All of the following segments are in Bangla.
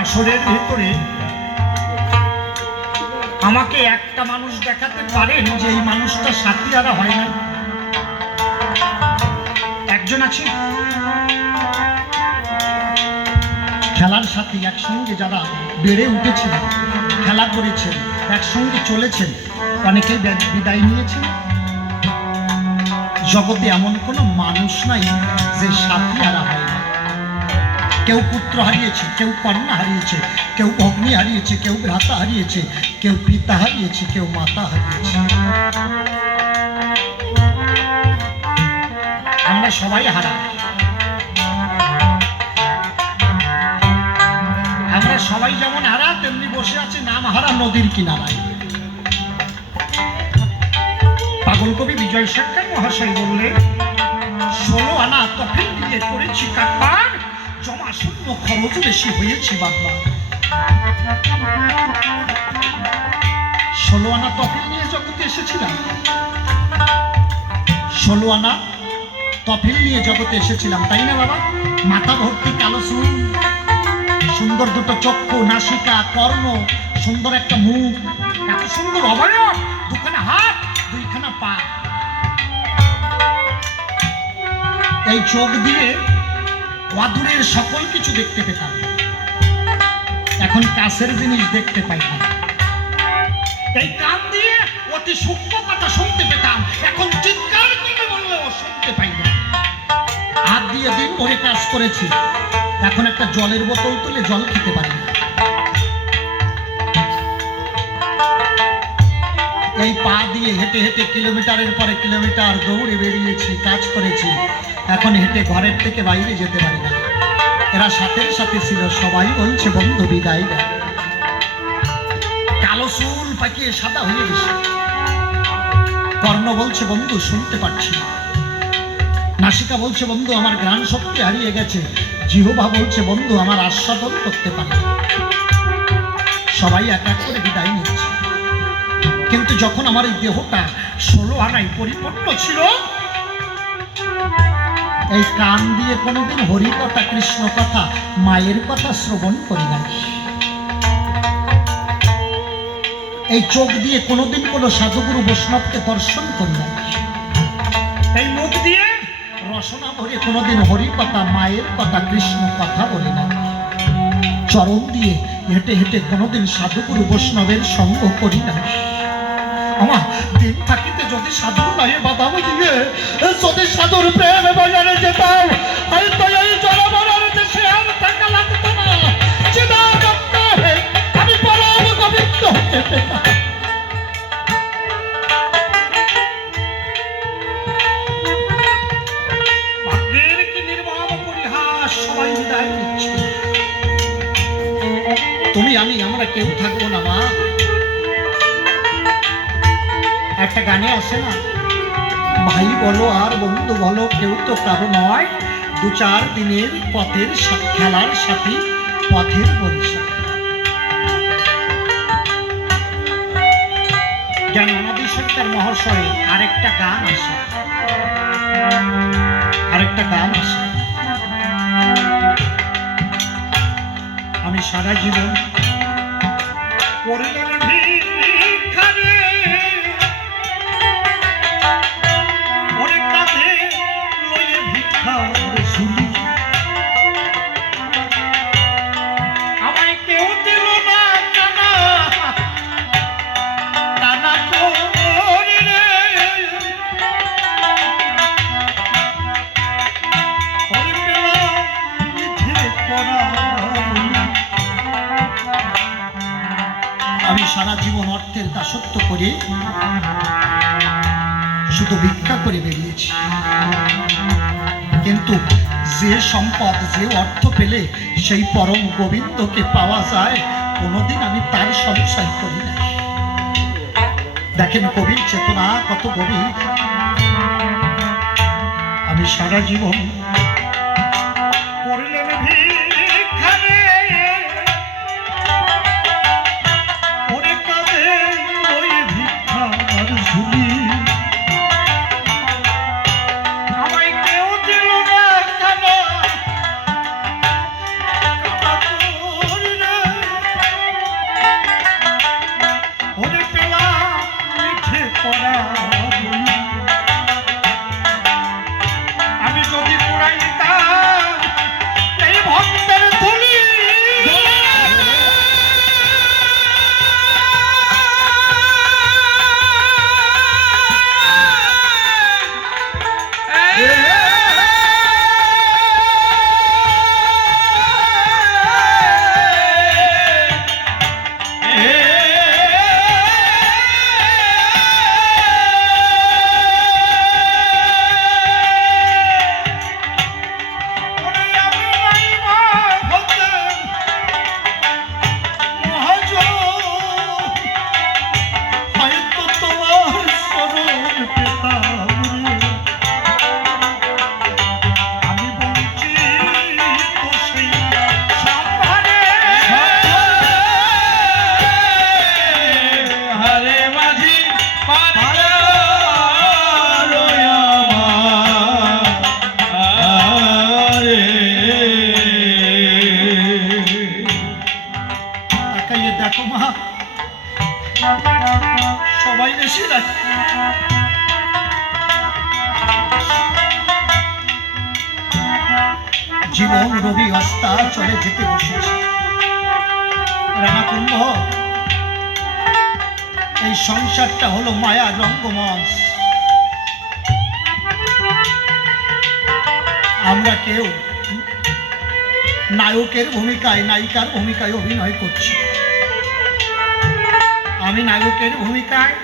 আসরের ভিতরে আমাকে একটা মানুষ দেখাতে পারেন যে এই মানুষটা সাথীহারা হয় না? একজন আছে খেলার সাথী, একসঙ্গে যারা বেড়ে উঠেছেন, খেলা করেছেন, একসঙ্গে চলেছেন, অনেকে বিদায় নিয়েছেন। জগতে এমন কোনো মানুষ নাই যে সাথীহারা হয় না। কেউ পুত্র হারিয়েছে, কেউ কন্যা হারিয়েছে, কেউ অগ্নি হারিয়েছে, কেউ ভ্রাতা হারিয়েছে, কেউ পিতা হারিয়েছে, কেউ মাতা হারিয়েছে। আমরা সবাই হারা, আমরা সবাই যেমন হারা তেমনি বসে আছে নাম হারা নদীর কিনারায়। পাগল কবি বিজয় সরকার মহাশয় বললেন, 16 আনা তফিল দিয়ে করেছি কারবার, জমা শূন্য খরচ বেশি হয়েছি বাবা। 16 আনা তফিল নিয়ে জগতে এসেছিলাম, 16 আনা তফিল নিয়ে জগতে এসেছিলাম, তাই না বাবা? মাথা ভর্তি কালো চুল, সুন্দর দুটো চক্ষু, নাসিকা, কর্ণ, সুন্দর একটা মুখ, এত সুন্দর অবয়ব, দুখানা হাত, দুইখানা পা। এই চোখ দিয়ে অদূরের সকল কিছু দেখতে পেতাম, এখন কাছের জিনিস দেখতে পাই না। এই কান দিয়ে অতি সূক্ষ্ম কথা শুনতে পেতাম, এখন চিৎকার করে বললেও শুনতে পাই না। হাত দিয়ে দিন ভরে কাজ করেছি, এখন একটা জলের বোতল তুলে জল খেতে পারি না। এই পা দিয়ে হেঁটে হেঁটে কিলোমিটারের পরে কিলোমিটার দৌড়ে বেরিয়েছি, কাজ করেছি, এখন হেঁটে ঘরের থেকে বাইরে যেতে পারি না। এরা সাথে সাথে ছিল, সবাই বলছে বন্ধু বিদায় দেয়। কালো চুল পাকিয়ে সাদা হয়ে গেছে, কর্ণ বলছে বন্ধু শুনতে পাচ্ছি না, নাসিকা বলছে বন্ধু আমার ঘ্রাণ শক্তি হারিয়ে গেছে, জিহ্বা বলছে বন্ধু আমার আস্বাদন করতে পারি না। সবাই এক এক করে বিদায় নিচ্ছে, কিন্তু যখন আমার এই দেহটা 16 আনায় পরিপূর্ণ ছিল, এই কান দিয়ে কোনোদিন হরি কথা, কৃষ্ণ কথা, মায়ের কথা শ্রবণ করি নাই। এই চোখ দিয়ে কোনোদিন কোনো সাধুগুরু বৈষ্ণবকে দর্শন করি নাই। এই মুখ দিয়ে রসনা ভরে কোনোদিন হরি কথা, মায়ের কথা, কৃষ্ণ কথা বলি নাই। চরণ দিয়ে হেঁটে হেঁটে কোনোদিন সাধুগুরু বৈষ্ণবের সঙ্গ করি নাই। আমার দিন থাকিতে যদি সাধুর নাই বাধা দিয়ে যদি সাধুর প্রেমে বাজারে যেতাম হয়তো এই জনবনের দেশে আর থাকা লাগতো না, আমি পরম গোবিন্দ হতে পেতাম। ভাগ্যের কি নির্মম পরিহাস, সবাই বিদায় নিচ্ছে, তুমি আমি আমরা কেউ থাকবো না মা। একটা গানে আছে না, ভাই বলো আর বন্ধু বলো কেউ তো কারো নয়, দু চার দিনের পথের খেলার সাথী পথের বরিশা। জ্ঞান অনাদি সরকার মহাশয় আরেকটা গান আছে, আরেকটা গান আছে, আমি সারা জীবন করলাম আমি সারা জীবন অর্থের দাসত্ব করে শুধু ভিক্ষা করে বেরিয়েছি, কিন্তু যে সম্পদ যে অর্থ পেলে সেই পরম গোবিন্দকে পাওয়া যায় কোনোদিন আমি তার সংশয় করি না। দেখেন কবির চেতনা কত গভীর। আমি সারা জীবন করলেন ভিক্ষা রে, ওরে কাঁধে ওই ভিক্ষার ঝুলি, আমায় কেউ দিল না কানা ওরে পেলা মিঠে পড়া। আমি যদি পুরাইতাম এই ভক্তের ধুলি, দেখো মা সবাই বেশি রাখে, জীবন রবি অস্তা চলে যেতে বসেছে। রানাকুম্ভ এই সংসারটা হলো মায়া রঙ্গমঞ্চ, আমরা কেউ নায়কের ভূমিকায় নায়িকার ভূমিকায় অভিনয় করছি। আমি নায়কের ভূমিকায়,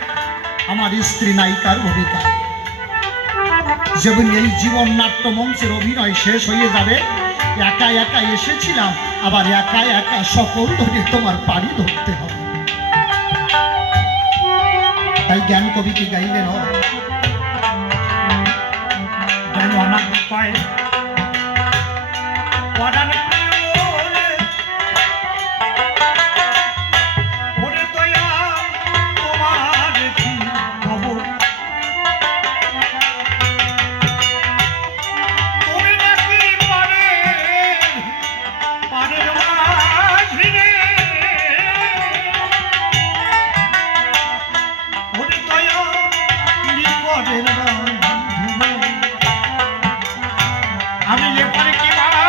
আমার স্ত্রী নায়িকার ভূমিকায়। যেমন এই জীবন নাট্য মঞ্চের অভিনয় শেষ হয়ে যাবে, একা একা এসেছিলাম, আবার একা একা সকল ধরে তোমার পাড়ি ধরতে হবে। তাই জ্ঞান কবিকে গাইলেন, জ্ঞান অনাথ পায় আমি এপারে কি বাবা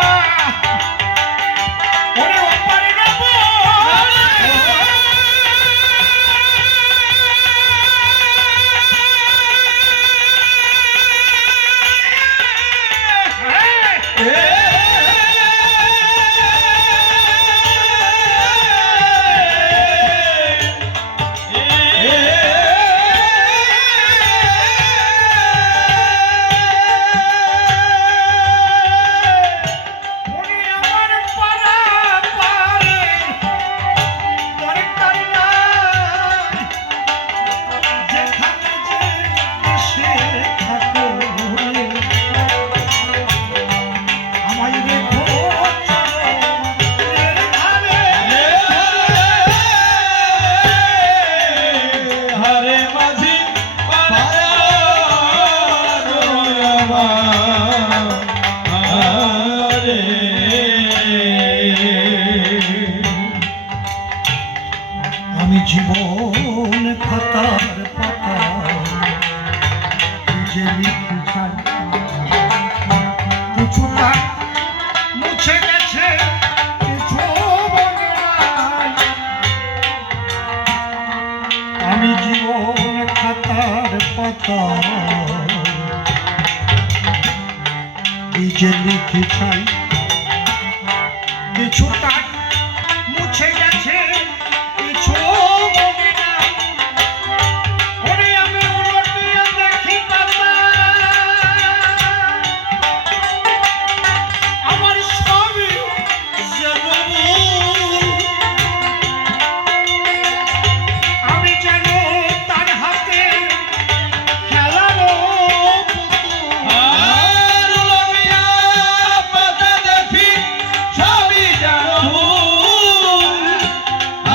যে লিখেছেন কিছুটা মুছে গেছে কিছু মনে নাই। আমি জীবন খাতার পাতা এই যে লিখেছেন কিছুটা মুছে গেছে কিছু মনে নাই। ওরে আমি উলটিয়ে দেখি পাতা আমার সবই যেন ভুল। আমি যেন তার হাতে খেলার পুতুল। আর উলটিয়া পাতা দেখি সবই যেন ভুল।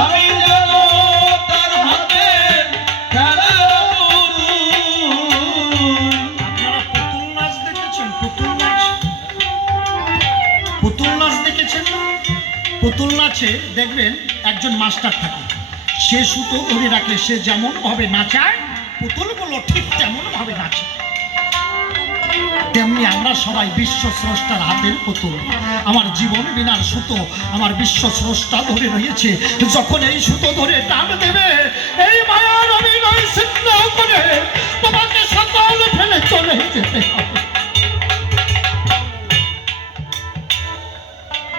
আমি যেন তার হাতে খেলার পুতুল। আপনারা পুতুল নাচ দেখেছেন? পুতুল নাচ, পুতুল নাচ দেখেছেন না? পুতুল নাচে দেখবেন একজন মাস্টার থাকে, সে সুতো ধরে রাখে, সে যেমন ভাবে নাচায় পুতুলগুলো ঠিক তেমন ভাবে নাচে। তেমনি আমরা সবাই বিশ্ব স্রষ্টার হাতের পুতুল। আমার জীবন বিনার সুতো আমার বিশ্ব স্রষ্টা ধরে রয়েছে। যখন এই সুতো ধরে টান দেবে, এই মায়ার অভিনয় সিদ্ধ করে তোমাকে সকল ফেলে চলে যেতে হবে।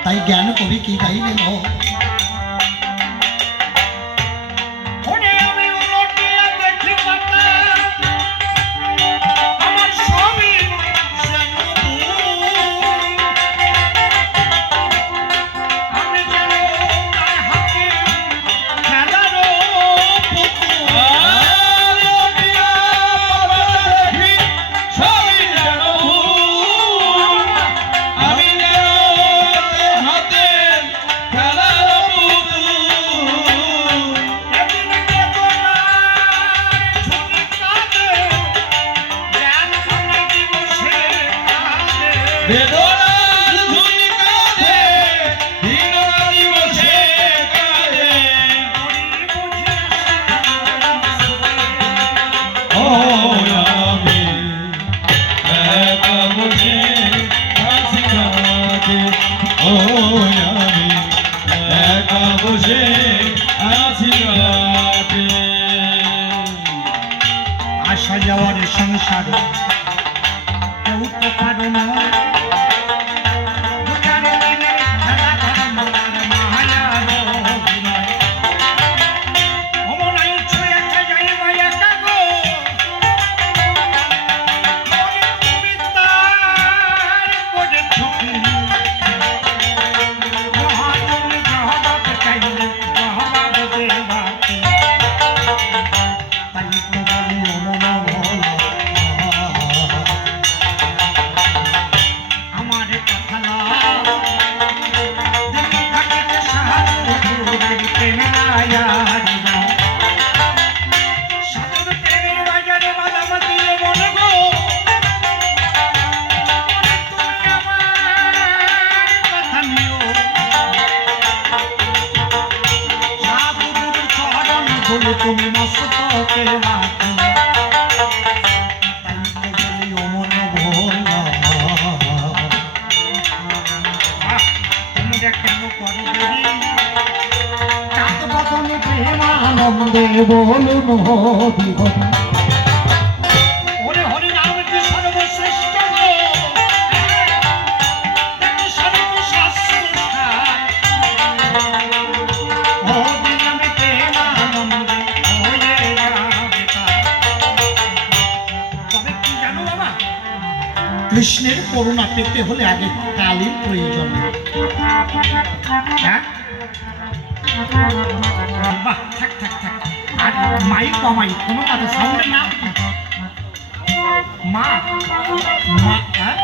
তাই জ্ঞান কবি কি গাইলেন? ওরে আমি উলটিয়ে দেখি পাতা আমার সবই যেন ভুল। আমি যেন তার হাতে খেলার পুতুল। আর উলটিয়া পাতা দেখি সবই যেন ভুল। আমি যেন তার হাতে খেলার পুতুল। এদিন বেদনার ঝুলি কাঁদে, জ্ঞান ভাঙা দিবসে কাঁদে। বেদনার ঝুলি কাঁধে, হীরা দিবসে কাঁধে। ও আমি একা বসে আছি ঘাটে। ও আমি একা বসে আছি ঘাটে। আসা যাওয়ার সংসারে কেউ তো কারো নয়। দুটার দিনের খেলা ধর্মার মায়ার অভিনয়। অমনাই ছুঁয়ে যাইবা একা গো, মনে তুমি তার করে ছুটি। মহাজন জবাব চাইলে জবাব দেবাকে। তাই তো বলি অমন ভোলা আমার কথা না দিল্লি থাকিতে সাহায্যের প্রেমে আয়ারি না। সাধুর প্রেমের বাজারে বাদাম দিয়ে মনে গো, মনে তুমি আমার কথা নিও। সাধুর চরণ ধুলে তুমি মস্তকে রাখো। তাই তো বলি অমন ভোলা তোমরা কেন করো দেরি? চাঁদ বদনে প্রেমানন্দে বলুন হরি হরি। ওরে হরি নাম কি সর্বশ্রেষ্ঠ গো, দেখি সর্বশাস্ত্র সার। হরি নামে প্রেমানন্দে হয়ে যাবে তার। তবে কি জানো বাবা, কৃষ্ণের করুণা পেতে হলে আগে কালীর প্রয়োজন। হ্যাঁ, বাহ, থাক থাক থাক। আর মাইক কমাই কোনো কথা, সাউন্ডের নাম কি? মা মা, হ্যাঁ?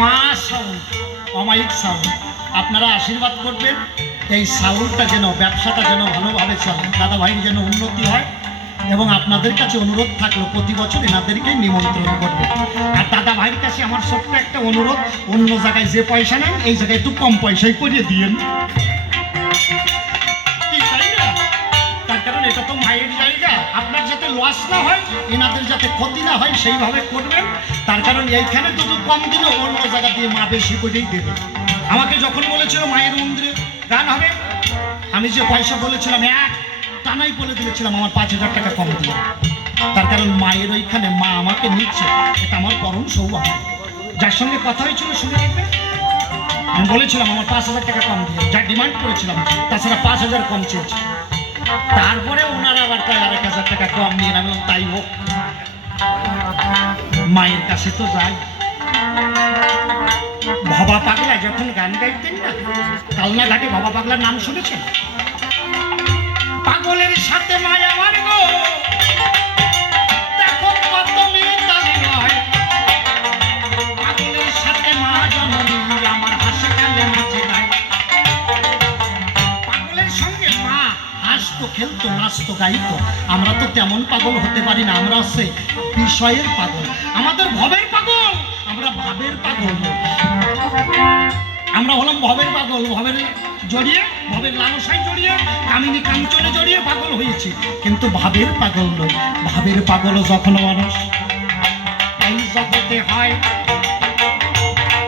মা সাউন্ড, অমাইক সাউন্ড। আপনারা আশীর্বাদ করবেন এই সাউন্ডটা যেন, ব্যবসাটা যেন ভালোভাবে চলে, দাদা ভাইয়ের যেন উন্নতি হয়। এবং আপনাদের কাছে অনুরোধ থাকলো প্রতি বছর এনাদেরকে নিমন্ত্রণ করবে। আর দাদা ভাইয়ের কাছে আমার ছোট্ট একটা অনুরোধ, অন্য জায়গায় যে পয়সা নেন এই জায়গায় একটু কম পয়সায় করিয়ে দিয়েন। কি তাই না? তার কারণ এটা তো মায়ের জায়গা, আপনার যাতে লস না হয়, এনাদের যাতে ক্ষতি না হয় সেইভাবে করবেন। তার কারণ এইখানে দুটো কম দিলে অন্য জায়গা দিয়ে মা বেশি করেই দেবে। আমাকে যখন বলেছিল মায়ের মন্দিরে গান হবে, আমি যে পয়সা বলেছিলাম এক টানাই বলে দিয়েছিলাম আমার 5,000 টাকা কম দিয়ে। তার কারণ মায়ের ওইখানে মা আমাকে নিচ্ছে, এটা আমার পরম সৌভাগ্য। যার সঙ্গে কথা হয়েছিল শুনে রাখবে, আমি বলেছিলাম আমার 5,000 টাকা কম দিয়ে, যা ডিমান্ড করেছিলাম, তাছাড়া 5,000 কম চেয়েছি। তারপরে ওনারা আবার প্রায় 1,000 টাকা কম নিয়ে আমি বললাম, তাই হোক, মায়ের কাছে তো যাই। ভবা পাগলা যখন গান গাইতেন না, কালনা ঘাটে ভবা পাগলার নাম শুনেছেন? পাগলের সাথে মায়া আমার গো, দেখো কত মিতালি নয়। পাগলের সাথে মা জননী আমার হাসে কালে নাচে গায়। পাগলের সঙ্গে মা হাসতো, খেলতো, নাচতো, গাইতো। আমরা তো তেমন পাগল হতে পারি না, আমরা হচ্ছে বিষয়ের পাগল। আমাদের ভবের পাগল, আমরা ভাবের পাগল নই। আমরা হলাম ভবের পাগল, ভবের জড়িয়ে, ভবের লালসায় জড়িয়ে, কামিনী কাঞ্চনে জড়িয়ে পাগল হয়েছি, কিন্তু ভাবের পাগল নই। ভাবের পাগল যখন মানুষ এই জগতে হয়,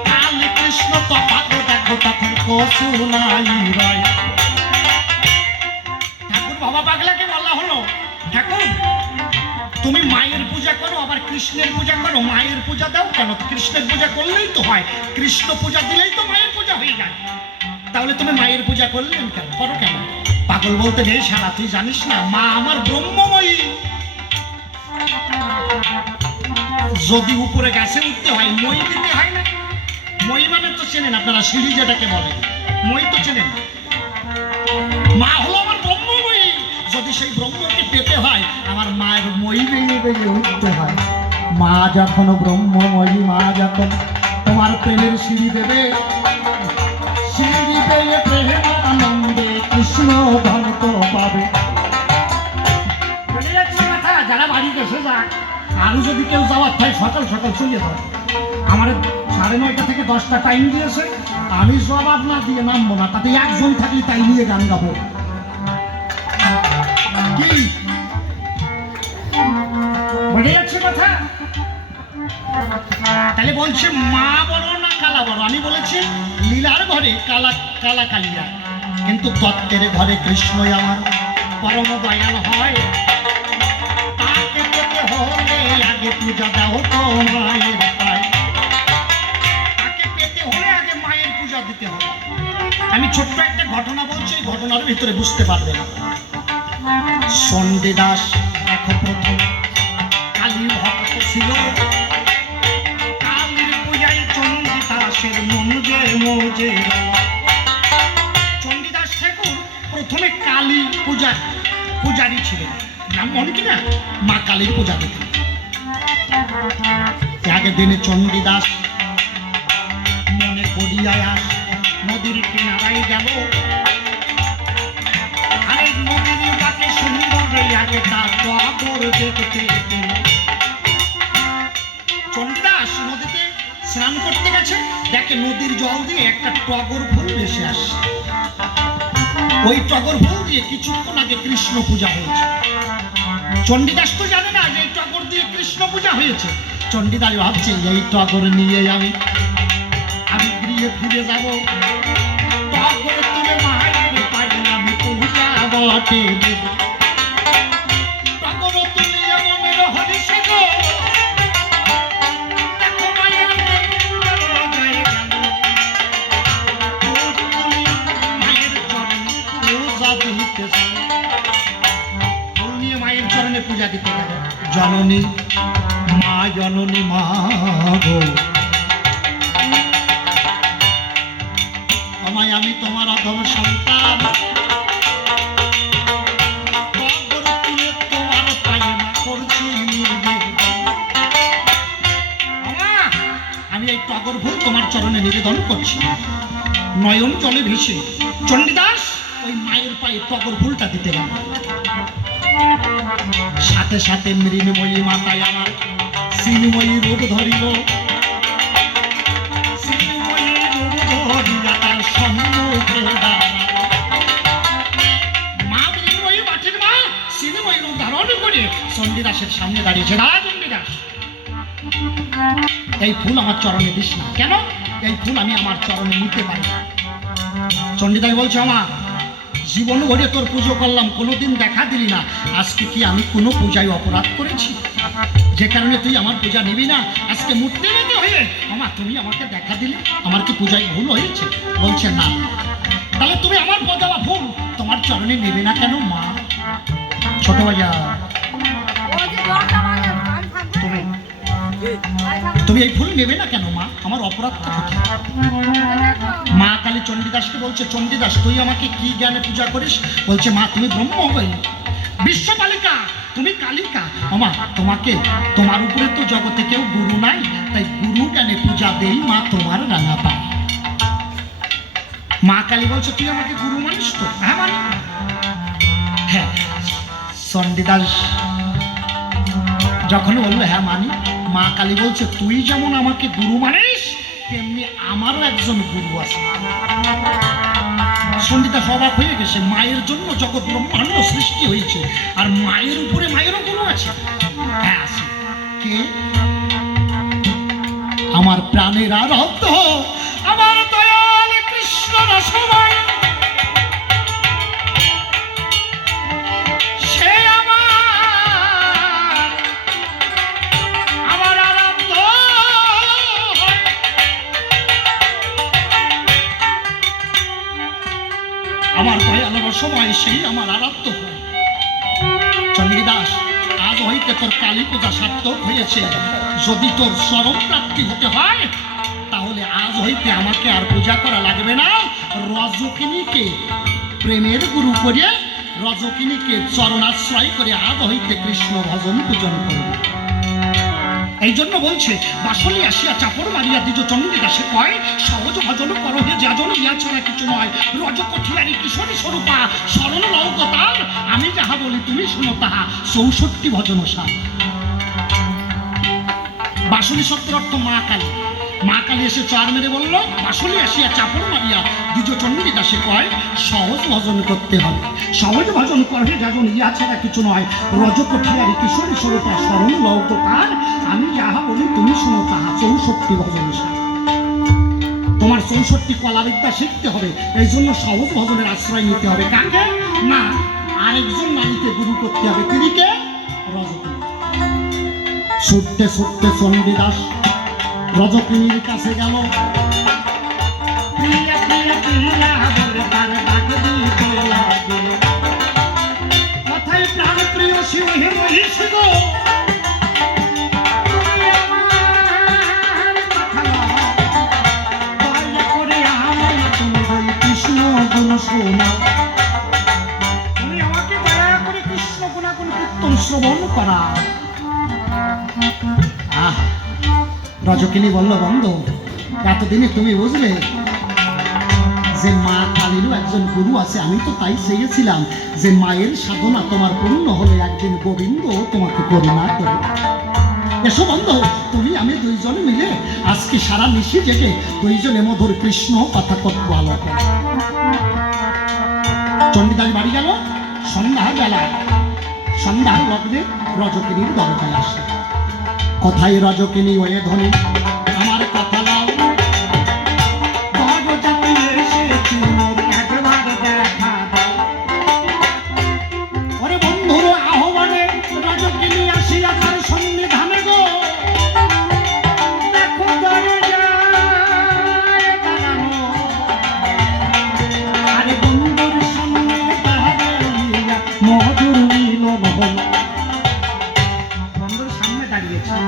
কালী কৃষ্ণ তফাৎ দেখো তখন কসু নাই রয়। ঠাকুর ভবা পাগলাকে বলা হলো, ঠাকুর তুমি মায়ের পূজা করো আবার কৃষ্ণের পূজা করো, মায়ের পূজা দাও কেন? কৃষ্ণের পূজা করলেই তো হয়, কৃষ্ণ পূজা দিলেই তো মায়ের পূজা হয়ে যায়, তাহলে তুমি মায়ের পূজা করলেন কেন, করো কেন? পাগল বলতে নেই সারা, তুই জানিস না মা আমার ব্রহ্মময়ী। যদি উপরে গাছে উঠতে হয় মই দিতে হয় না? মই মানে তো চেনেন আপনারা, সিঁড়ি যেটাকে বলে, মই তো চেনেন। মা হলো আমার ব্রহ্মময়ী, যদি সেই ব্রহ্মকে পেতে হয় আমার মায়ের মই বেয়ে বেয়ে উঠতে হয়। মা যখন ব্রহ্মময়ী, মা যখন তোমার প্রেমের সিঁড়ি দেবে, সিঁড়ি বেয়ে প্রেম আনন্দে কৃষ্ণ ধনত পাবে। চলে যাচ্ছে কথা, যারা বাড়ি গেছে যাক, আরো যদি কেউ যাওয়ার থাকে সকাল সকাল চলে যাবে। আমার 9:30 থেকে 10টা টাইম দিয়েছে, আমি জবাব না দিয়ে নামবো না, তাতে একজন থাকলে তাই নিয়ে গান গাবো। কি বলে যাচ্ছে কথা? তাহলে বলছে মা বড় না কালা বড়? আমি বলেছি লীলার ঘরে কালা কালা কালিয়া, কিন্তু তত্ত্বের ঘরে কৃষ্ণই আমার পরম দয়াল হয়। তাকে পেতে হলে আগে পূজা দাও তো মায়ের পায়। তাকে পেতে হলে আগে মায়ের পূজা দিতে হবে। আমি ছোট্ট একটা ঘটনা বলছি, এই ঘটনার ভিতরে বুঝতে পারবেন। চণ্ডীদাস দেখো প্রথম কালী ভক্ত ছিল, কালীর পূজায় চণ্ডীদাসের মন যে মজে। চণ্ডীদাস ঠাকুর প্রথমে কালী পূজারী ছিলেন, ব্রাহ্মণ কিনা, মা কালীর পূজা দিতেন। আগের দিনে চণ্ডীদাস মনে করিয়ায় আস নদীর কিনারায় গেল, আরে নদীর বাকে সুন্দর আগে তার টগর দেখতে পেল। চণ্ডীদাস নদীতে স্নান করতে গেছে, দেখে নদীর জল দিয়ে একটা টগর ফুল ভেসে আসছে। ওই টগর ফুল দিয়ে কিছুক্ষণ আগে কৃষ্ণ পূজা হয়েছে। চণ্ডীদাস তো জানে না যে এই টগর দিয়ে কৃষ্ণ পূজা হয়েছে। চণ্ডীদাস ভাবছে এই টগর নিয়ে আমি গৃহে ফিরে যাব, টগর তুলে মায়ের পায়ে আমি পূজা বটে দেব। টগর তুলিয়া মনের হরিষে গো, দেখো মায়ের গায়ে গেল, মায়ের চরণে পূজা দিতে যাও। ফুল নিয়ে মায়ের চরণে পূজা দিতে গেল। জননী মা, জননী মা গো, আমায় আমি তোমার অধম সন্তান, তোমার পায়ে মা করছি নিবেদন। আমি এই টগর ফুল তোমার চরণে নিবেদন করছি। নয়ন জলে ভেসে চণ্ডীদাস ওই মায়ের পায়ে টগর ফুলটা দিতে গেল। সাথে সাথে মৃন্ময়ী মাতায় আমার শ্রীময়ী রূপ ধরিল। শ্রীময়ী রূপ ধরিয়া তার সম্মুখে দাঁড়ালো। মা মৃন্ময়ী মাটির মা শ্রীময়ী রূপ ধারণ করে চণ্ডীদাসের সামনে দাঁড়িয়েছে। দাঁড়া চণ্ডীদাস, এই ফুল আমার চরণে দিস না। কেন? এই ফুল আমি আমার চরণে নিতে পারি না। চণ্ডীদাস বলছে, আমার জীবন ভরে তোর পুজো করলাম, কোনোদিন দেখা দিলি না। আজকে কি আমি কোনো পূজায় অপরাধ করেছি যে কারণে তুই আমার পূজা নিবি না? আজকে মূর্তি নিতে হয়ে আমার তুমি আমাকে দেখা দিলে, আমার কি পূজায় ভুল হয়েছে? বলছে না। তাহলে তুমি আমার পূজা ভুল তোমার চরণে নেবে না কেন মা? ছোট ভাইয়া, তুমি তুমি এই ফুল নেবে না কেন মা? আমার অপরাধটা কোথায়? মা কালী চণ্ডীদাসকে বলছে, চণ্ডীদাস তুই আমাকে কি জ্ঞানে পূজা করিস? বলছে, মা তুমি ব্রহ্মবলী, বিশ্বপালিকা, তুমি কালিকা। আমা তোমাকে, তোমার উপরে তো জগতে কেউ গুরু নাই, তাই গুরু জ্ঞানে পূজা দেই মা তোমার রাঙা পা। মা কালী বলছে, তুই আমাকে গুরু মানিস তো? হ্যাঁ মানি। হ্যাঁ, চণ্ডীদাস যখন বললো হ্যাঁ মানি, মা কালী বলছে, তুই যেমন আমাকে গুরু মানিস তেমনি আমারও একজন গুরু আছে। চণ্ডীদাস অবাক হয়ে গেছে, মায়ের জন্য জগৎ ব্রহ্মাণ্ড সৃষ্টি হয়েছে, আর মায়ের উপরে মায়েরও গুরু আছে? হ্যাঁ আছে। কে? আমার প্রাণের আরাধ্য, আমার দয়াল কৃষ্ণ রসময়, সে আমার আরাধ্য। আমার দয়াল রসময় সেই আমার আরাধ্য হয়। চণ্ডীদাস, আজ হইতে তোর কালী পূজা সার্থক হয়েছে। যদি তোর চরম প্রাপ্তি হতে হয় তাহলে আজ হইতে আমাকে আর পূজা করা লাগবে না। রজকিনীকে প্রেমের গুরু করে, রজকিনীকে চরণাশ্রয় করে আজ হইতে কৃষ্ণ ভজন পূজন করবে। এই জন্য বলছে, বাসলি আসিয়া চাপড় মারিয়া দ্বিজ চণ্ডীদাসে কয়, সহজ ভজন করো হে যাজন, ইয়া ছাড়া কিছু নয়। রজ কঠিয়ারি কিশোরী স্বরূপা, শরণ লৌকতার, আমি যাহা বলি তুমি শুনো তাহা। 64 ভজন সার। বাসলি শব্দের অর্থ মা কালী। মা কালী এসে চার মেরে বলল, বাসলি আসিয়া চাপড় মারিয়া দ্বিজ চণ্ডীদাসে কয়, সহজ ভজন করতে হবে। সহজ ভজন করবে যাজন, ইয়া ছাড়া কিছু নয়। রজ কঠিয়ারি কিশোরী স্বরূপা, শরণ লৌকতার, আমি যাহা বলি তুমি শুনো তাহা। 64 ভজন সার। তোমার 64 কলাবিদ্যা শিখতে হবে। এই জন্য সহজ ভজনের আশ্রয় নিতে হবে। কাকে? না, আরেকজন নারীকে গুরু করতে হবে। তিনি কে? রজকিনী। ছুটতে ছুটতে চণ্ডীদাস রজকিনীর কাছে গেল। প্রিয়া প্রিয়া প্রিয়া বলে তার ডাক দিতে লাগলো। কথায় প্রাণ প্রিয় শিব হে মহিষী গো, তুমি আমার কথা লও, দয়া করে আমায় তুমি ওই কৃষ্ণ গুণ শোনাও। তুমি আমাকে দয়া করে কৃষ্ণ গুণাগুণ কীর্তন শ্রবণ করা। রজকিনী বলল, বন্ধু এতদিনে তুমি বুঝলে যে মা কালীরও একজন গুরু আছে। আমি তো তাই চেয়েছিলাম যে মায়ের সাধনা তোমার পূর্ণ হলে একদিন গোবিন্দ তোমাকে করুণা করবে। এসো বন্ধু, তুমি আমি দুইজন মিলে আজকে সারা নিশি জেগে দুইজনে মধুর কৃষ্ণ কথা করবো আলোকে। চণ্ডীদাস বাড়ি গেল। সন্ধ্যা বেলায়, সন্ধ্যার লগ্নে রজকিনীর দরজায় আসে। কথায় রজকিনী ওয়ে ধ্বনি, আমার কথা লাও, ভগবতী এসেছি মোর একবার দেখা দাও। ওরে বন্ধুর আহ্বানে রজকিনী আসিয়া তার সন্নিধানে গো, দেখো দরজায় দাঁড়ানো, আরে বন্ধুর সামনে দাঁড়াইয়া মধুর মিলন হলো। বন্ধুর সামনে দাঁড়িয়েছে।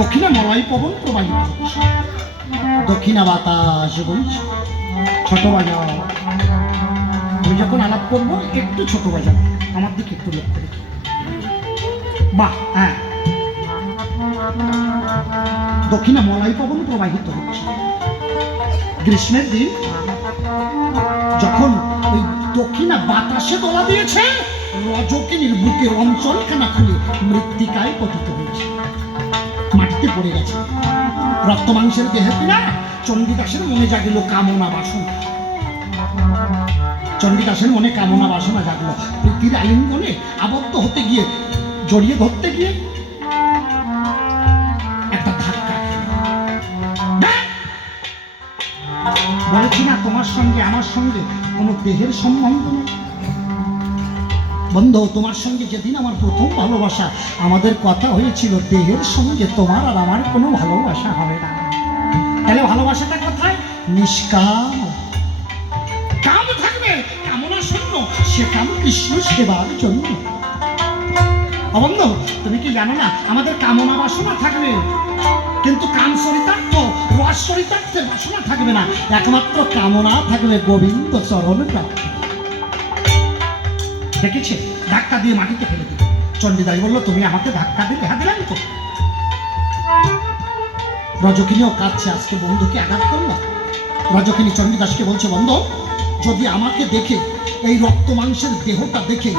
দক্ষিণা মলয় পবন প্রবাহিত হচ্ছে, দক্ষিণা বাতাস বইছে। ছোট বাজাও, আমি যখন আলাপ করবো একটু ছোট বাজাও, আমার দিকে একটু লক্ষ্য রেখে। বাহ, হ্যাঁ। দক্ষিণা মলয় পবন প্রবাহিত হচ্ছে। গ্রীষ্মের দিন যখন ওই দক্ষিণা বাতাসে দোলা দিয়েছে, রজকিনীর বুকের অঞ্চলখানা খুলে মৃত্তিকায় পতিত হয়েছে, মাটিতে পড়ে গেছে। রক্ত মাংসের দেহে কিনা চণ্ডীদাসের মনে জাগিল কামনা বাসনা। চণ্ডীদাসের মনে কামনা বাসনা জাগলো। রতির আলিঙ্গনে আবদ্ধ হতে গিয়ে, জড়িয়ে ধরতে গিয়ে একটা ধাক্কা খেল। বলেছি না তোমার সঙ্গে আমার সঙ্গে কোনো দেহের সম্বন্ধ নেই। বন্ধু, তোমার সঙ্গে যেদিন আমার প্রথম ভালোবাসা, আমাদের কথা হয়েছিল দেহের সঙ্গে তোমার আর আমার কোনো ভালোবাসা হবে না। তাহলে ভালোবাসাটা কোথায়? নিষ্কাম। কাম থাকবে, কামনা শূন্য, সে কাম কৃষ্ণ সেবার জন্য। বন্ধু, তুমি কি জানো না আমাদের কামনা বাসনা থাকবে, কিন্তু কাম চরিতার্থ, রস চরিতার্থের বাসনা থাকবে না। একমাত্র কামনা থাকবে গোবিন্দ চরণ প্রাপ্তি। দেখেছে, ধাক্কা দিয়ে মাটিতে ফেলে দিল। চণ্ডীদাস বলল, তুমি আমাকে ধাক্কা দিলে? হ্যাঁ, দিলাম তো। রজকিনীও কাঁদছে, আজকে বন্ধুকে আঘাত করলাম। রজকিনী চণ্ডীদাসকে বলছে, বন্ধু, যদি আমাকে দেখে, এই রক্ত মাংসের দেহটা দেখে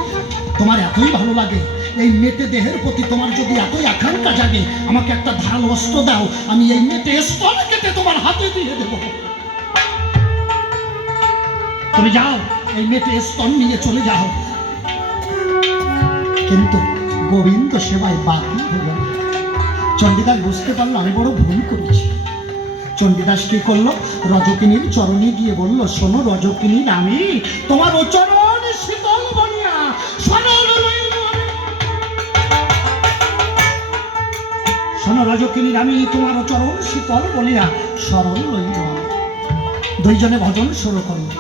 তোমার এতই ভালো লাগে, এই মেটে দেহের প্রতি তোমার যদি এতই আকাঙ্ক্ষা জাগে, আমাকে একটা ধারাল অস্ত্র দাও, আমি এই মেটে স্তন কেটে তোমার হাতে দিয়ে দেব। তুমি যাও, এই মেটে স্তন নিয়ে চলে যাও। কিন্তু গোবিন্দ সেবায় বাতিল হলো। চণ্ডীদাস বুঝতে পারলো, আমি বড় ভুল করেছি। চণ্ডীদাস কি করলো? রজকিনীর চরণে গিয়ে বলল, শোনো রজকিনী, আমি তোমার ও চরণ শীতল বলিয়া সরল লইব। শোনো রজকিনী, আমি তোমার ও চরণ শীতল বলিয়া সরল লইব। দুইজনে ভজন শুরু করলো।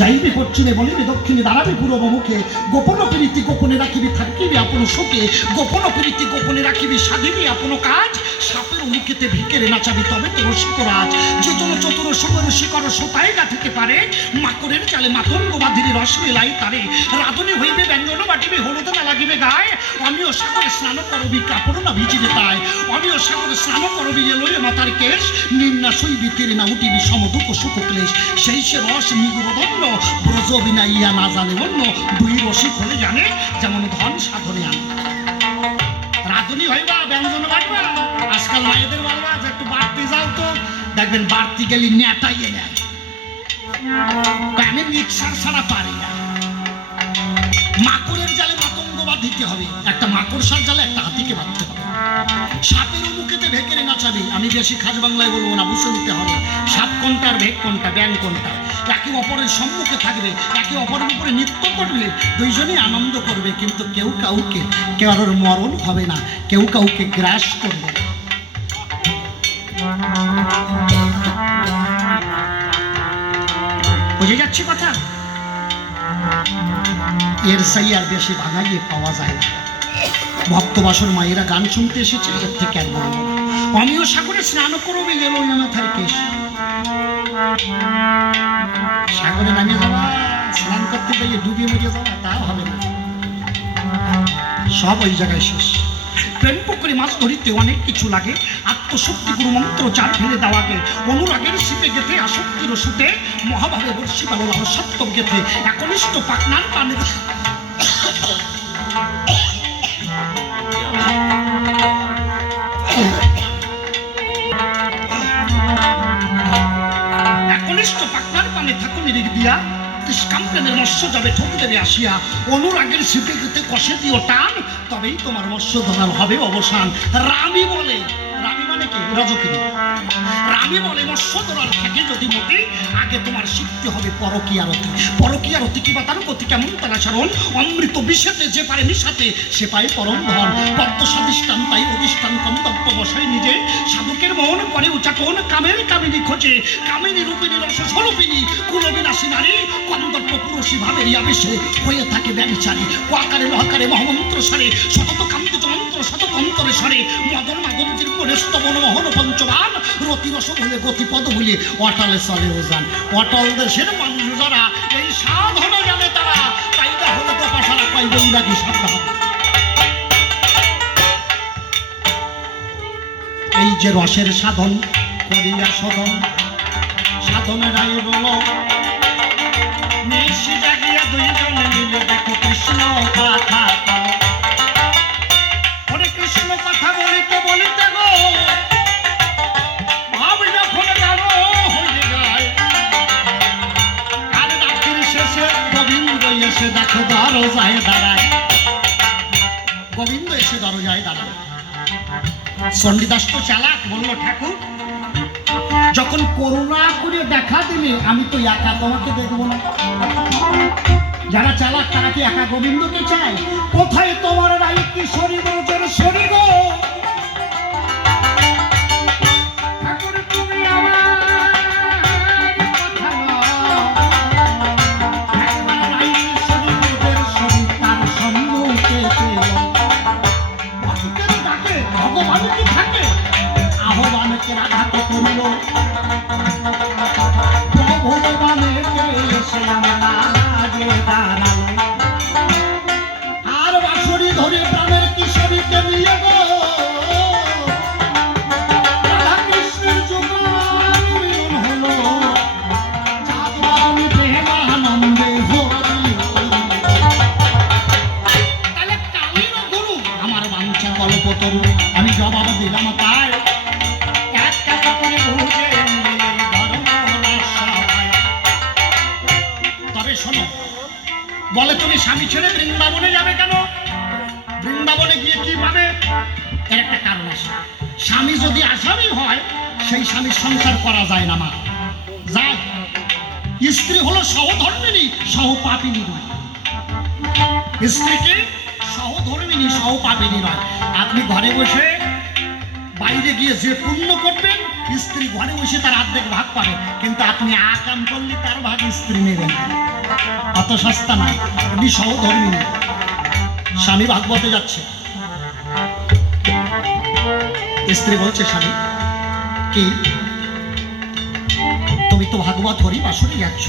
যাইবি পশ্চিমে, বলিবি দক্ষিণে, দাঁড়াবি পূর্ব মুখে, গোপন প্রীতি গোপনে রাখিবি, থাকিবি আপন সুখে, গোপন প্রীতি গোপনে রাখিবি, সাধিবি আপন কাজ, সাপের মুখেতে ভিকেরে নাচাবি, তবে তো রসিকরাজ। যে জন চতুর সুগর শিকর সোতায় গাঁথিতে পারে, মাকড়ের চালে মাতঙ্গ বাঁধিরে রস মেলাই তারে, রাধুনি হইবে ব্যঞ্জন বাটিবে, হলুদ না লাগিবে গায়ে, আমিও সাগরে স্নান করবি, কাপড় না ভিজিবে তাই, আমিও সাগরে স্নান করবি, এলোয়ে মাতার কেশ, নিম্না সইবি তীরে না উঠিবি, সমদুঃখ সুখ ক্লেশ, সেই সে রস নিগুরদণ্ড, ব্রজ বিনা ইয়া না জানে অন্য, দুই রসিক হলে জানে, যেমন ধন সাধনে আনে। রাধুনি হইবা, ব্যঞ্জন বাটবা, আজকাল মায়েদের বলবা যে একটু বাড়তি যাও তো, দেখবেন বাড়তি গেলি নেটাইয়ে নেয়। আমি মিক্সার ছাড়া পারি না। মাকড়ের জালে মাতঙ্গ বাঁধিতে হবে, একটা মাকড়সার জালে একটা হাতিকে বাঁধতে হবে। সাপের মুখেতে ভেকেরে নাচাবি, আমি বেশি খাস বাংলায় বলবো না, বুঝে নিতে হবে। সাপ কোনটা আর ভেক কোনটা, ব্যাং কোনটা। একে অপরের সম্মুখে থাকবে, একে অপরের উপরে নৃত্য করবে, দুইজনেই আনন্দ করবে, কিন্তু কেউ কাউকে, কারোর মরণ হবে না, কেউ কাউকে গ্রাস করবে না। বুঝে যাচ্ছে কথা? এর সাই আর বেশি ভাঙাইয়ে পাওয়া যায় না। ভক্তবাসর মায়েরা গান শুনতে এসেছে, এর থেকে আর বলবো না। আমিও সাগরে স্নান করবে, এলো মাথার কেশ। সাগরে নামিয়ে যাওয়া, স্নান করতে গিয়ে ডুবিয়ে মরিয়ে যাওয়া, তাও হবে না, সব ওই জায়গায় শেষ। প্রেম পুকুরে মাছ ধরিতে অনেক কিছু লাগে, আত্মশক্তি গুরু মন্ত্র চার ফেলে দেওয়াকে, অনুরাগের শীতে গেথে, আসক্তির সুতে, মহাভাবে বর্ষি পাল সত্য গেথে, একনিষ্ঠ পাকনার পানে একনিষ্ঠ পাকনার পানে থাকুনি রেখ দিয়া, কাম্পেনের মৎস্য যাবে ঠোক দেবে আসিয়া, অনুরাগের শীতে গেতে কষে দিও টান, তবেই তোমার মৎস্য ধরার হবে অবসান। রামি বলে, রামি মানে কি? রজকিনী। রামি বলে, মৎস্য ধরার থাকে যদি মতি, আগে তোমার শিখতে হবে পরকীয়ারতি। পরকীয়ারতি কি বা তার গতি কেমন তার আচরণ, অমৃত বিষেতে যে পারে মিশাতে, সে পায় পরম ধন। পদ্ম স্বাদিষ্টান তাই অধিষ্ঠান কমতব্য বসাই নিজে, সাধকের মন করে উচাটন, কামের কামিনী খোঁজে, কামিনী রূপিনী রস স্বরূপিনী, কুলবিনাশী নারী, কন্দর্প পুরুষী ভাবের আবেশে হয়ে থাকে ব্যবিচারী, ও আকারে লহকারে মহামন্ত্র সারে, শতত কান্তিত মন্ত্র শতক অন্তরে সরে, মদন মাদন দীর্ঘ স্তবন মোহন পঞ্চবান, রতি রস হলে গতিপদ হইলে অটালে চলে ওজান। অটল দেশের মানুষ যারা এই সাধনে জানে, তারা তাইটা হলে তো পাশারা পাই বৈরাগী সাধনা। এই যে রসের সাধন করিয়া সদন, সাধনের আয়ু বল নিশি জাগিয়া দুইজনে মিলে দেখো কৃষ্ণ কথা। হরে কৃষ্ণ কথা বলিতে বলিতে গো, ভাব যখন গানো হয়ে যায়, আর রাত্রির শেষে গোবিন্দ এসে দেখো দরজায় দাঁড়ায়। গোবিন্দ এসে দরজায় দাঁড়ালো। চণ্ডীদাস তো চালাক, বলল ঠাকুর যখন করুণা করে দেখা দিলে আমি তো একা তোমাকে দেখবো না। যারা চালাক তারা কি একা গোবিন্দকে চায়? কোথায় তোমার রাই কিশোরী ব্রজের শরী গো? ঠাকুর তুমি আমার কথা নাও। একবার রাই কিশোরী ব্রজের শরী তার সম্মুখে পেল। ভক্তের ডাকে ভগবান কি থাকে? আহ্বানকে রাধাকে করল, ভগবানেতে এসে আমার আগে দাঁড়ালো। আর বাঁশরি ধরে প্রাণের কিশোরীকে নিয়ে গো রাধা কৃষ্ণের যুগল মিলন হলো। চাঁদ বাদনী প্রেমানন্দে হরি। তাহলে কালীন গুরু আমার বাঞ্ছা কল্পতরু, আমি জবাব দিলাম তাই। এক কাকা করে বুঝে নিলেন ধর্মনাশ সবাই। তবে শোনো, বলে তুমি স্বামী ছেড়ে বৃন্দাবনে যাবে কেন? বৃন্দাবনে গিয়ে কি পাবে? এর একটা কারণ আছে। স্বামী যদি আসামি হয় সেই স্বামীর সংসার করা যায় না মা, যায়। স্ত্রী হলো সহধর্মিনী, সহপাপিনী নয়। স্ত্রী কি? সহধর্মিনী, সহপাপিনী নয়। আপনি ঘরে বসে বাইরে গিয়ে যে পুণ্য করবেন স্ত্রী ঘরে বসে তার অর্ধেক ভাগ পাবে, কিন্তু আপনি আকাম করলে তার ভাগ স্ত্রী নেবেন। অত সস্তা নয়, উনি সহধর্মিনী। স্বামী ভাগবতে যাচ্ছে, স্ত্রী বলছে স্বামী কি তুমি তো ভাগবত হরি বাসনে যাচ্ছ,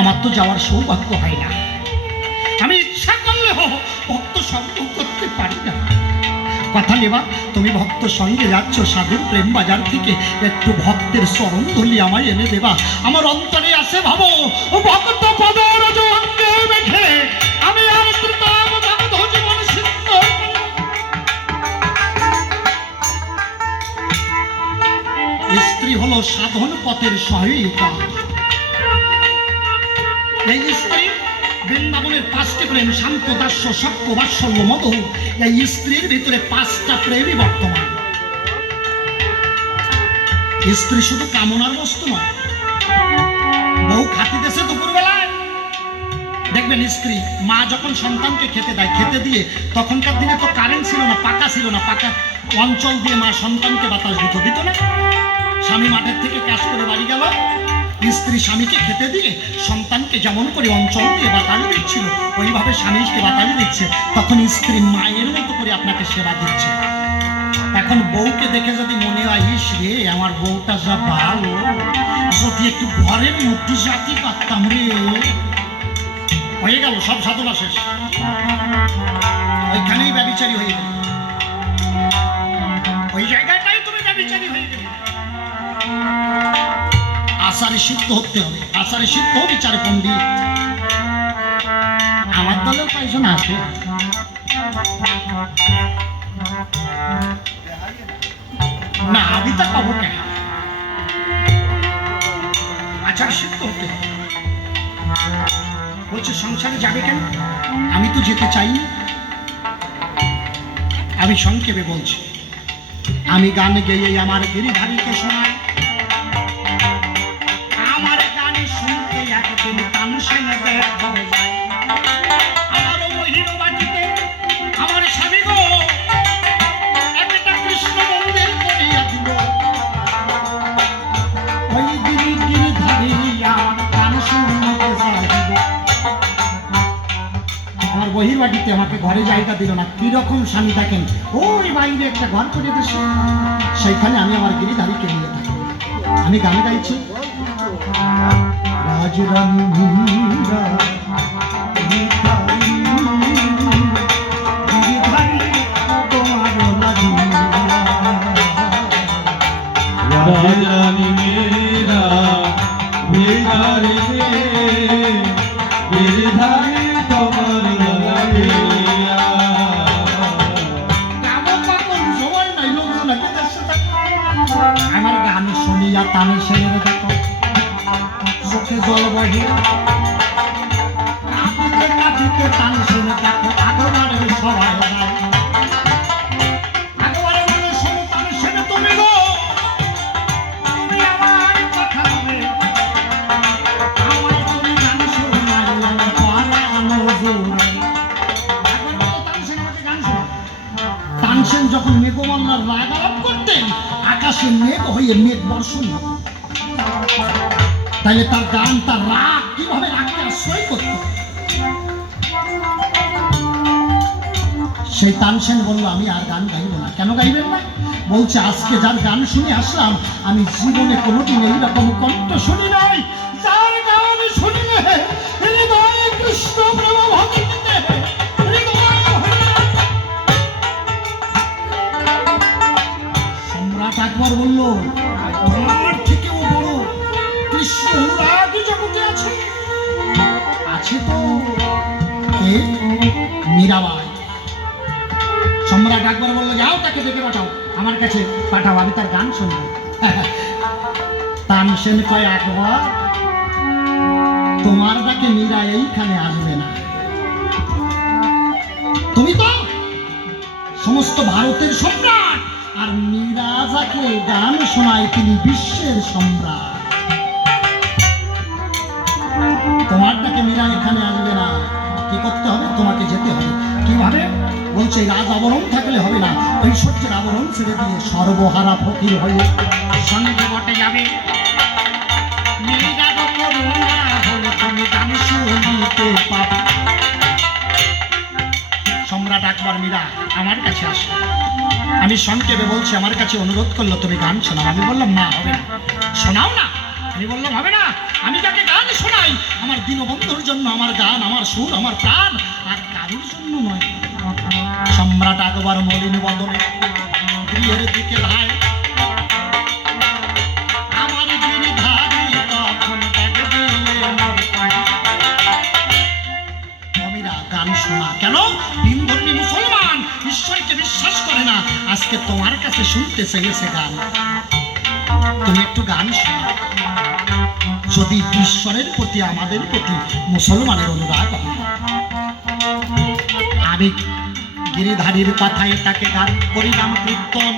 আমার তো যাওয়ার সৌভাগ্য হয় না। আমি ইচ্ছা করলেও ভক্ত সঙ্গ করতে পারি না। কথা নেবা, তুমি ভক্ত সঙ্গে যাচ্ছ সাধুর প্রেম বাজার থেকে, একটু ভক্তের চরণ ধুলি আমায় এনে দেবা। আমার অন্তরে আছে ভাবো ও ভক্ত পদের অঙ্গে মেখে আমি আর ত্রিতাব জগৎ জীবন সিদ্ধ। স্ত্রী হলো সাধন পথের সহায়িকা। এই স্ত্রী বৃন্দাবনের 5টি প্রেম, শান্ত, দাস্য, সক্য, বাৎসল্য, মধু। এই স্ত্রীর ভিতরে 5টা প্রেমই বর্তমান। স্ত্রী শুধু কামনার বস্তু নয়। বউ খাতি দেশে দুপুরবেলায় দেখবেন স্ত্রী, মা যখন সন্তানকে খেতে দেয়, খেতে দিয়ে তখনকার দিনে তো কারেন্ট ছিল না, পাকা ছিল না, পাকা অঞ্চল দিয়ে মা সন্তানকে বাতাস দিত না। স্বামী মাঠের থেকে কাজ করে বাড়ি গেল, স্ত্রী স্বামীকে খেতে দিয়ে সন্তানকে যেমন করে অঞ্চল দিয়ে বাতাস দিচ্ছিল ওইভাবে স্বামীকে বাতাস দিচ্ছে। তখন স্ত্রী মায়ের মতো করে আপনাকে সেবা দিচ্ছে। এখন বউকে দেখে যদি মনে হয় ইস রে আমার বউটা যা ভালো, যদি একটু ঘরের মধ্যে জাতি পারতাম রে, হয়ে গেল সব সাধনা শেষ, ওইখানেই ব্যভিচারী হয়ে গেল। ওই জায়গাটাই তুমি ব্যভিচারী হয়ে গেলে। আচারে সিদ্ধ হতে হবে, আচারে সিদ্ধ বিচারে পণ্ডিত। আমার দলেও কয়েকজন আছে, না আমি তা পাবো কেন? আচার সিদ্ধ হতে হবে। বলছে সংসারে যাবে কেন? আমি তো যেতে চাইনি। আমি সংক্ষেপে বলছি, আমি গান গেয়ে আমার গিরিধারীকে শোনাই। আমার গানে শুনতে একদিন তানসেনে দেখা যায়। আমার বহির বাটিতে আমার স্বামী গো একটা কৃষ্ণ মন্দির করিয়া দিল। ওই গিরিধারী আমার গান শুনতে চাইল। আমার বহির বাটিতে আমাকে ঘরে জায়গা দিল না। কিরকম স্বামী থাকেন, ওই বাইরে একটা ঘর করে দিয়েছে, সেইখানে আমি আমার গিরিধারীকে নিয়ে থাকি। আমি গান গাইছি, রাজরানী মীরা ভিখারি, গিরিধারী তোমার লাগিয়া। রাজরানী মীরা ভিখারি, গিরিধারী তোমার লাগিয়া। আমার গান শুনিয়া তানে সেরে দেখো চোখে জল বহে, কাঁদিতে কাঁদিতে দিকে তানসেন দেখো আগবারের সবাই যায়। আগবারে বলে শোনো তানসেন তুমি গো, তুমি আমার কথা হবে, আমার তুমি গান শোনাইলেন পরানো জোড়াই। একবার বলো তানসেন আমাকে গান শোনাও। তানসেন যখন মেঘমাল্লার রাগ আলাপ করতেন আকাশে মেঘ হয়ে মেঘ বর্ষণ হতো। তাইলে তার গান তার রাগ কিভাবে রাগকে আশ্রয় করত। সেই তানসেন বলল আমি আর গান গাইব না। কেন গাইবেন না? বলছে আজকে যার গান শুনে আসলাম আমি জীবনে কোনোদিন এইরকম কণ্ঠ শুনি নাই। যার গান শুনিলে হৃদয়ে কৃষ্ণ প্রেম ভক্তিতে হৃদয় হয়ে। সম্রাট আকবর বলল তোমার থেকেও বড় কৃষ্ণ অনুরাগ জগতে আছে। আছে তো, কে? মীরাবাই। সম্রাট আকবর বলল যাও তাকে ডেকে পাঠাও, আমার কাছে পাঠাও, আমি তার গান শুনবো। তানসেন কয় আকবর তোমার ডাকে মীরা এইখানে আসবে না। তুমি তো সমস্ত ভারতের সম্রাট, আর মীরা যাকে গান শোনায় তিনি বিশ্বের সম্রাট। তোমার ডাকে মীরা এখানে আসবে না। কি করতে হবে? তোমাকে যেতে হবে। কিভাবে? বলছে রাজ আবরণ থাকলে হবে না, ঐশ্বর্যের আবরণ ছেড়ে দিয়ে সর্বহারা ফকির হয়ে সঙ্গে বটে যাবে। মীরা গো করুণা হলে তুমি গান শুনিতে পাবে। সম্রাট আকবর মীরা আমার কাছে আসো। আমি সংক্ষেপে বলছি আমার কাছে অনুরোধ করলো তুমি গান শোনাও। আমি বললাম না হবে না। শোনাও না। আমি বললাম হবে না, আমি যাকে গান শোনাই আমার দীনবন্ধুর জন্য আমার গান, আমার সুর, আমার প্রাণ, আর কারুর জন্য নয়। সম্রাট আকবর মলিন বদনে গৃহের দিকে ধায়। আমার গিরিধারী তখন ডাক দিলে মোর পায়ে। মীরা গান শোনা। কেন? হিন্দুধর্মী মুসলমান ঈশ্বরকে বিশ্বাস করে না, আজকে তোমার কাছে শুনতে চেয়েছে গান। তুমি একটু গান শোনা। যদি ঈশ্বরের প্রতি আমাদের প্রতি মুসলমানের অনুরাগ হয়। আমি গিরিধারীর কথায় তাকে গান করিলাম কীর্তন।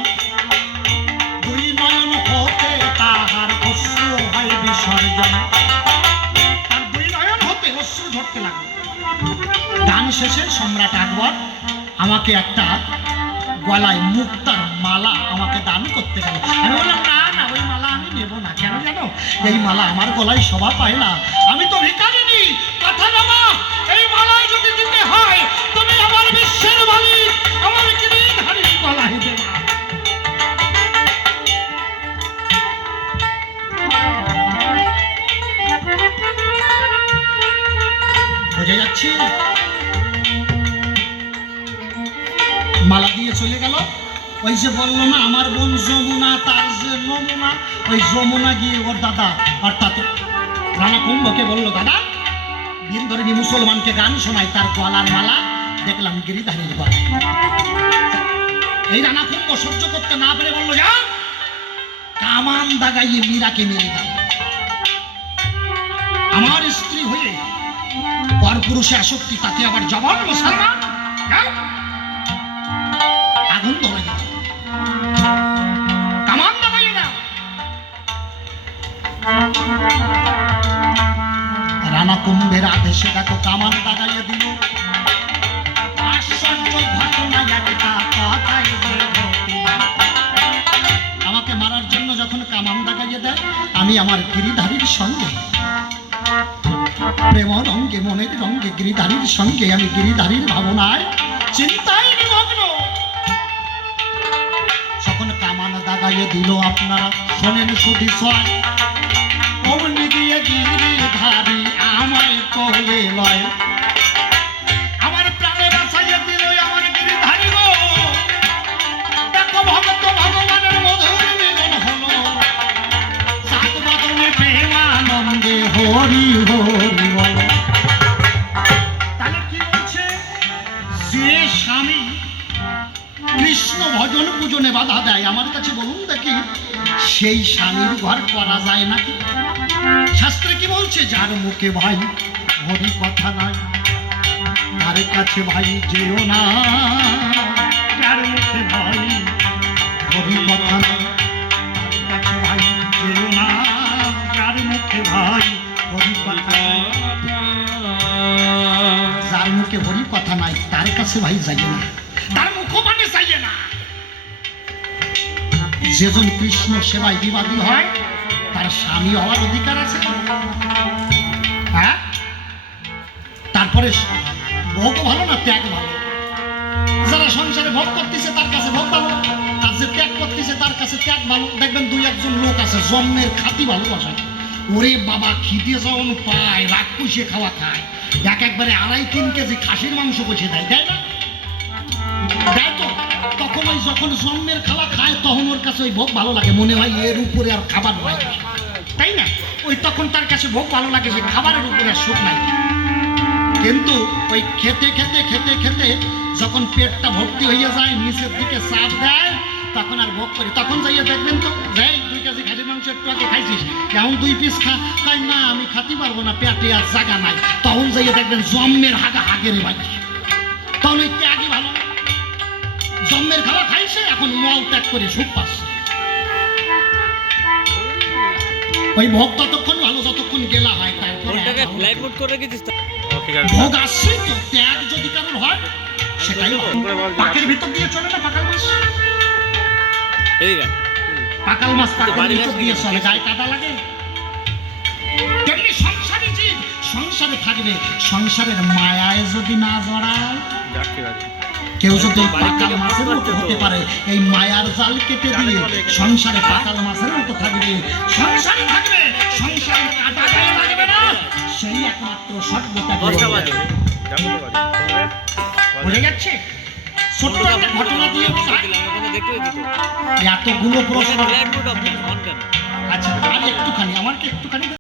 দুই নয়ন হতে তাহার অশ্রু হয় বিসর্জন। তার দুই নয়ন হতে অশ্রু ঝরতে লাগলো। গান শেষে সম্রাট আকবর আমাকে একটা গলায় মুক্তার মালা আমাকে দান করতে গেল। আমি বললাম না না, ওই মালা আমি নেব না। কেন জানো? এই মালা আমার গলায় শোভা পায় না। আমি তো ভিখারিনী। কথা বাবা, এই মালায় যদি দিতে হয় তুমি আমার বিশ্বের মালিক, আমার গিরিধারীর গলায় দেবা। বুঝে যাচ্ছি? মালা দিয়ে চলে গেল। ওই যে বললো না আমার বোন যমুনা, তার যে নমুনা, ওই যমুনা গিয়ে ওর দাদা অর্থাৎ রানা কুম্ভকে বললো দাদা হিন্দুধর্মী মুসলমানকে গান শোনায়, তার গলার মালা দেখলাম গিরিধারীর গলায়। এই রানা কুম্ভ সহ্য করতে না পেরে বললো যা কামান দাগাইয়ে মীরাকে মেরে দাও। আমার স্ত্রী হয়ে পরপুরুষে আসক্তি, তাতে আবার জবান মুসলমান। আগুন ধরে গেছে। কামান দাগাইয়ে দাও। রানা কুম্ভের আদেশে দেখো কামান দাগাইয়ে দিল। আশ্চর্য ঘটনা একটা কথাই ঘটে। আমাকে মারার জন্য যখন কামান দাগাইয়ে দেয় আমি আমার গিরিধারীর সঙ্গে প্রেম রঙ্গে মনের রঙ্গে গিরিধারীর সঙ্গে আমি গিরিধারীর ভাবনায় চিন্তায় নিমগ্ন। যখন কামান দাগাইয়ে দিল আপনারা শোনেন শুধু ছয়, অমনি দিয়ে গিরিধারী আমায় কোলে লয়। আমার প্রাণে বাঁচাইয়ে দিল আমার গিরিধারী গো। দেখো ভগত ভগবানের মধুর মিলন হলো। সাত বদনে প্রেমানন্দে হরি হরি বল। তাহলে কি বলছে? যে স্বামী কৃষ্ণ ভজন পূজনে বাধা দেয় আমার কাছে বলুন দেখি সেই স্বামীর ঘর করা যায় নাকি? শাস্ত্রে কি বলছে? যার মুখে ভাই হরি কথা নাই তার কাছে ভাই যেও না, যার মুখে ভাই হরি কথা নাই। তার কাছে ভাই যেও না, যার মুখে ভাই হরি কথা নাই। যার মুখে হরি কথা নাই তার কাছে ভাই যাইয়ে না, তার মুখপানে যাইয়ে না। যেজন কৃষ্ণ সেবায় বিবাদী হয় তার স্বামী হওয়ার অধিকার আছে। হ্যাঁ, তারপরে ভোগ ভালো না ত্যাগ ভালো? যারা সংসারে ভোগ করতেছে তার কাছে ভোগ ভালো, আর যে ত্যাগ করতেছে তার কাছে ত্যাগ ভালো। দেখবেন দুই একজন লোক আছে জন্মের খাতি ভালোবাসে, ওরে বাবা খিদে যখন পায় রাগ পুষিয়ে খাওয়া খায়, একবারে 2.5-3 কেজি খাসির মাংস বসে দেয়, দেয় না? দেয় তো। তখন ওই যখন জন্মের খাওয়া খায় তখন ওর কাছে ওই ভোগ ভালো লাগে, মনে হয় এর উপরে আর খাবার নাই, তাই না? ওই তখন তার কাছে ভোগ ভালো লাগে, যে খাবারের উপরে আর সুখ নাই। কিন্তু ওই খেতে খেতে খেতে খেতে যখন পেটটা ভর্তি হইয়া যায়, নিচের দিকে চাপ দেয়, তখন আর ভোগ করি। তখন যাইয়া দেখবেন তো, যাই 2 কেজি খাসির মাংস একটু আগে খাইছিস, এখন 2 পিস খা, তাই না আমি খাতে পারবো না, পেটে আর জায়গা নাই। তখন যাইয়া দেখবেন জন্মের হাগা হাগের ভাই, তখন ওই ত্যাগই ভালো। জন্মের খাওয়া খাইছে, এখন মল ত্যাগ করে সুখ পাচ্ছে। ওই ভোগ ততক্ষণ ভালো যতক্ষণ গেলা হয়, তারপরে ভোগ আসছে তো। ত্যাগ যদি কারণ হয় সেটাই পাকের ভিতর দিয়ে চলে না, পাকাল মাছ, পাকাল মাছ পাকের ভিতর দিয়ে চলে, গায়ে কাটা লাগে। তেমনি সংসারী জীব সংসারে থাকবে, সংসারের মায়ায় যদি না জড়ায়, কেউ যদি পাকাল মাছের মতো হতে পারে, এই মায়ার জাল কেটে দিয়ে সংসারে পাকাল মাছের মতো থাকবে, সংসারে থাকবে, সংসারে কাটা গায়ে লাগবে না, সেই একমাত্র সভ্যতা। বোঝা যাচ্ছে? ছোট্ট একটা ঘটনা দিয়ে এতগুলো প্রশ্ন। আচ্ছা আর একটুখানি, আমাকে একটুখানি